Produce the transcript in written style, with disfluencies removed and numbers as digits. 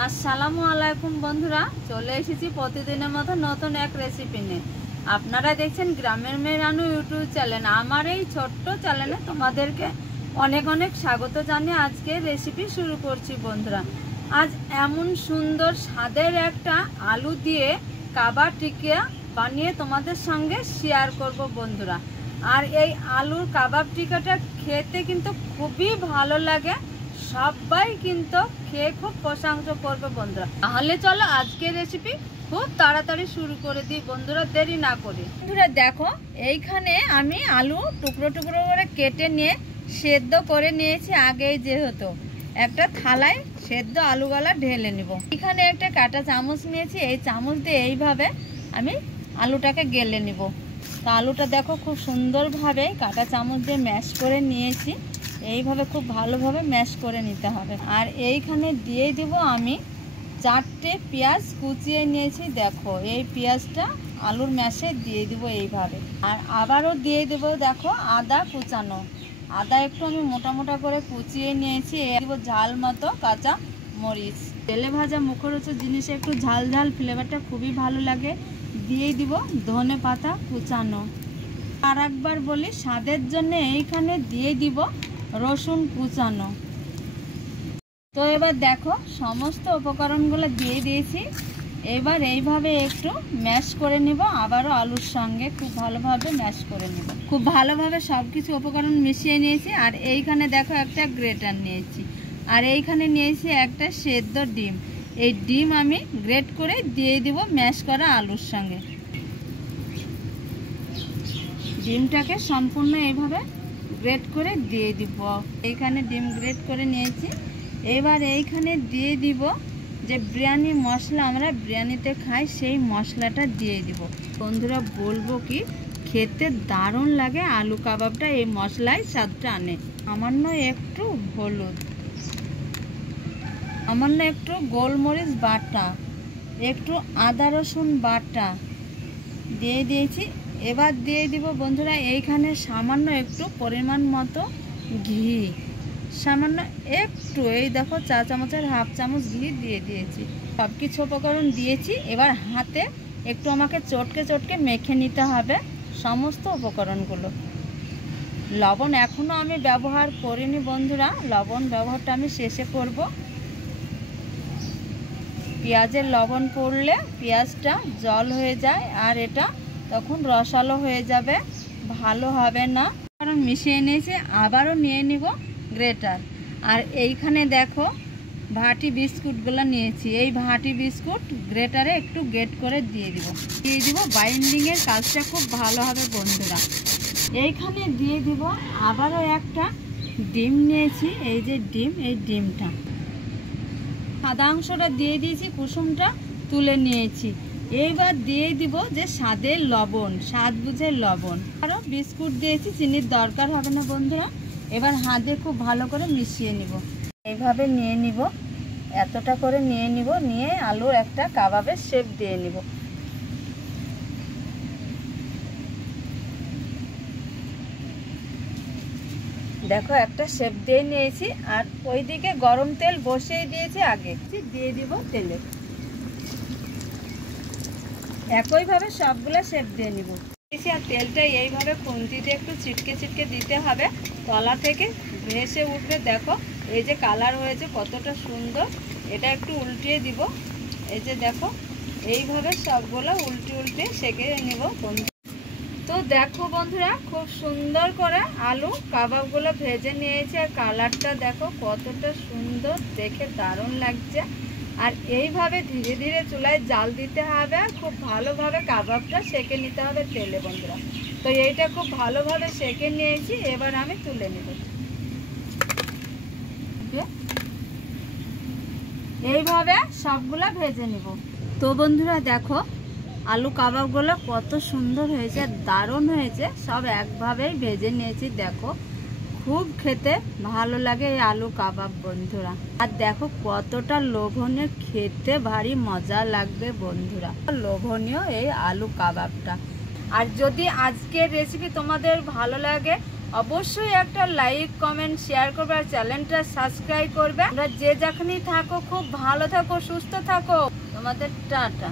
আসসালামু আলাইকুম বন্ধুরা, চলে এসেছি প্রতিদিনের মতো নতুন এক রেসিপি নিয়ে। আপনারা দেখছেন গ্রামের মেয়ে রানু ইউটিউব চ্যানেল। আমার এই ছোট্ট চ্যানেলে তোমাদেরকে অনেক অনেক স্বাগত জানিয়ে আজকে রেসিপি শুরু করছি বন্ধুরা। আজ এমন সুন্দর স্বাদের একটা আলু দিয়ে কাবাব টিকিয়া বানিয়ে তোমাদের সঙ্গে শেয়ার করব বন্ধুরা। আর এই আলুর কাবাব টিকাটা খেতে কিন্তু খুবই ভালো লাগে, সবাই কিন্তু খেয়ে খুব প্রশংসা করবে বন্ধুরা। তাহলে চলো আজকের রেসিপি খুব তাড়াতাড়ি শুরু করে দিই বন্ধুরা, দেরি না করে। বন্ধুরা দেখো, এইখানে আমি আলু টুকরো টুকরো করে কেটে নিয়ে সেদ্ধ করে নিয়েছি আগেই, যেহেতু একটা থালায় সেদ্ধ আলুগুলা ঢেলে নিব। এখানে একটা কাঁটা চামচ নিয়েছি, এই চামচ দিয়ে এইভাবে আমি আলুটাকে গেলে নিব। তো আলুটা দেখো খুব সুন্দরভাবে কাঁটা চামচ দিয়ে ম্যাশ করে নিয়েছি। এইভাবে খুব ভালোভাবে ম্যাশ করে নিতে হবে। আর এইখানে দিয়ে দেব আমি 4টে পেঁয়াজ কুচিয়ে নিয়েছি। দেখো এই পেঁয়াজটা আলুর ম্যাশে দিয়ে দেবো এইভাবে। আর আবারও দিয়ে দেবো দেখো আদা কুচানো। আদা একটু আমি মোটা মোটা করে কুচিয়ে নিয়েছি। দেবো ঝাল মতো কাঁচা মরিচ। তেলে ভাজা মুখরোচক জিনিসে একটু ঝাল ঝাল ফ্লেভারটা খুবই ভালো লাগে। দিয়ে দিব ধনে পাতা কুচানো। আর একবার বলি, স্বাদের জন্য এইখানে দিয়ে দিব রসুন কুচানো। তো এবার দেখো সমস্ত উপকরণগুলো দিয়ে দিয়েছি। এবার এইভাবে একটু ম্যাশ করে নিব, আবারও আলুর সঙ্গে খুব ভালোভাবে ম্যাশ করে নিব। খুব ভালোভাবে সব কিছু উপকরণ মিশিয়ে নিয়েছি। আর এইখানে দেখো একটা গ্রেটার নিয়েছি, আর এইখানে নিয়েছি একটা সেদ্ধ ডিম। এই ডিম আমি গ্রেট করে দিয়ে দিব ম্যাশ করা আলুর সঙ্গে। ডিমটাকে সম্পূর্ণ এইভাবে গ্রেট করে দিয়ে দিব। এইখানে ডিম গ্রেট করে নিয়েছি। এবার এইখানে দিয়ে দিব যে বিরিয়ানি মশলা আমরা বিরিয়ানিতে খাই, সেই মশলাটা দিয়ে দিব। বন্ধুরা বলবো কি, খেতে দারুণ লাগে আলু কাবাবটা, এই মশলায় স্বাদটা আনে। সামান্য একটু হলুদ, সামান্য একটু গোলমরিচ বাটা, একটু আদা রসুন বাটা দিয়ে দিয়েছি। এবার দিয়ে দিব বন্ধুরা এইখানে সামান্য একটু পরিমাণ মতো ঘি, সামান্য একটু, এই দেখো 4 চামচের হাফ চামচ ঘি দিয়ে দিয়েছি। সব কিছু উপকরণ দিয়েছি। এবার হাতে একটু আমাকে চটকে চটকে মেখে নিতে হবে সমস্ত উপকরণগুলো। লবণ এখনও আমি ব্যবহার করিনি বন্ধুরা, লবণ ব্যবহারটা আমি শেষে করব। পেঁয়াজের লবণ পড়লে পেঁয়াজটা জল হয়ে যায় আর এটা তখন রসালো হয়ে যাবে, ভালো হবে না। কারণ মিশিয়ে নিয়েছি, আবারও নিয়ে নিব গ্রেটার। আর এইখানে দেখো ভাটি বিস্কুটগুলো নিয়েছি। এই ভাটি বিস্কুট গ্রেটারে একটু গ্রেট করে দিয়ে দিব। বাইন্ডিংয়ের কাজটা খুব ভালো হবে বন্ধুরা। এইখানে দিয়ে দিব আবারও একটা ডিম নিয়েছি। এই যে ডিম, এই ডিমটা সাদা অংশটা দিয়ে দিয়েছি, কুসুমটা তুলে নিয়েছি। এইবার দিয়ে দিব যে স্বাদের লবণ, স্বাদ বুঝে লবণ। আরও বিস্কুট দিয়েছি, চিনির দরকার হবে না বন্ধুরা। এবার হাতে খুব ভালো করে মিশিয়ে নিব। এইভাবে নিয়ে নিব, এতটা করে নিয়ে নিব, নিয়ে আলুর একটা কাবাবের শেপ দিয়ে নিব। দেখো একটা শেপ দিয়ে নিয়েছি। আর ওইদিকে গরম তেল বসিয়ে দিয়েছি আগে, দিয়ে দিব তেলে। একইভাবে সবগুলো শেপ দিয়ে নিব। আর তেলটা এইভাবে খুন্তিতে একটু ছিটকে ছিটকে দিতে হবে, তলা থেকে ভেসে উঠবে। দেখো এই যে কালার হয়েছে কতটা সুন্দর। এটা একটু উল্টিয়ে দিব। এই যে দেখো এইভাবে সবগুলো উল্টে উল্টে সেঁকে নিব। তো দেখো বন্ধুরা, খুব সুন্দর করে আলু কাবাবগুলো ভেজে নিয়েছি। আর কালারটা দেখো কতটা সুন্দর, দেখে দারুণ লাগছে। আর এইভাবে ধীরে ধীরে চুলায় জাল দিতে হবে, খুব ভালোভাবে কাবাবটা সেঁকে নিতে হবে তেলে বন্ধুরা। তো এইটা খুব ভালোভাবে সেঁকে নিয়েছি। এবার আমি তুলে নেব। এইভাবে সবগুলা ভেজে নিব। তো বন্ধুরা দেখো আলু কাবাবগুলো কত সুন্দর হয়েছে, দারুণ হয়েছে। সব একভাবেই ভেজে নিয়েছি। দেখো খুব খেতে ভালো লাগে এই আলু কাবাব বন্ধুরা। আর দেখো কতটা লোভনীয়, খেতে ভারী মজা লাগবে বন্ধুরা, লোভনীয় এই আলু কাবাবটা। আর যদি আজকের রেসিপি তোমাদের ভালো লাগে অবশ্যই একটা লাইক কমেন্ট শেয়ার করবে আর চ্যানেলটা সাবস্ক্রাইব করবে। আমরা যে যেখানেই থাকো খুব ভালো থাকো, সুস্থ থাকো। তোমাদের টাটা।